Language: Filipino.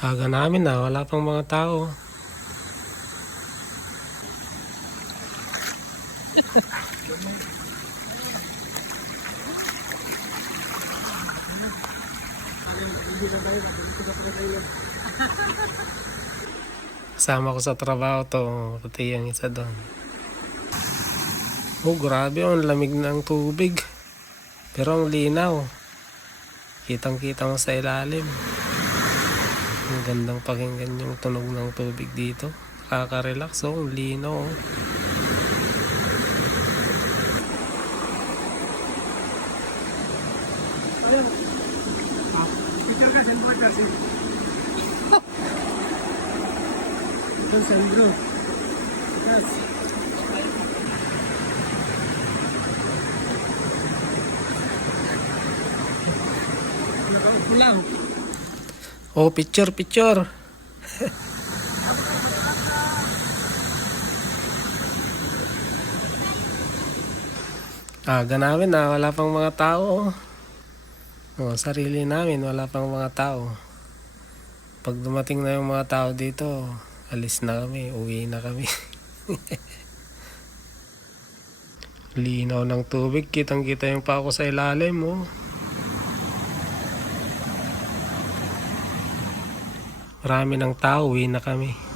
Aga namin na, wala pang mga tao. Kasama ko sa trabaho to, pati yung isa doon. Oh, grabe ang lamig ng tubig. Pero ang linaw. Kitang kita mo sa ilalim. Ang gandang pakinggan yung tunog ng tubig dito. Nakaka-relax oh, linaw oh. Picture ka, send kasi. Ito, send. Yes. Nakaupo lang. Oh, picture, picture. Aga namin na wala pang mga tao. Oh, sarili namin, wala pang mga tao. Pag dumating na yung mga tao dito, alis na kami, uwi na kami. Linaw ng tubig, kitang kita yung pa ako sa ilalim, oh. Marami ng tao, uwi na kami.